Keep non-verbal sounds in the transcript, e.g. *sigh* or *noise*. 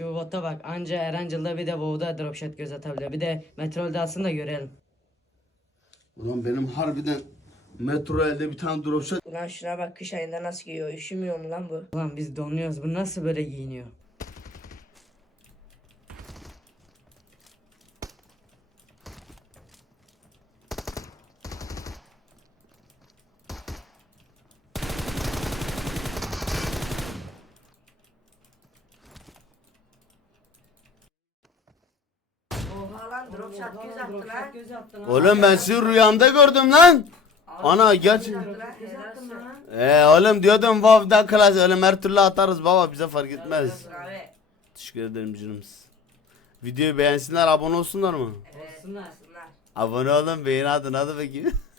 Şu bota bak anca Erencil'de bir de WoW'da dropshot göz atabiliyor. Bir de Metrol'de aslında da görelim. Ulan benim harbiden metro elde bir tane dropshot. Ulan şuna bak kış ayında nasıl giyiyor. Üşümüyor mu lan bu? Ulan biz donuyoruz. Bu nasıl böyle giyiniyor? Oha lan drop shot göz attı lan. Oğlum ben sizi rüyamda gördüm lan. Ana gerçek. Ee oğlum diyordum Vav'da klas oğlum her türlü atarız baba bize fark etmez. Abi. Teşekkür ederim canımız. Videoyu beğensinler abone olsunlar mı? Evet. Olsunlar. olsunlar. Abone olun beğeni atın hadi bakayım. *laughs*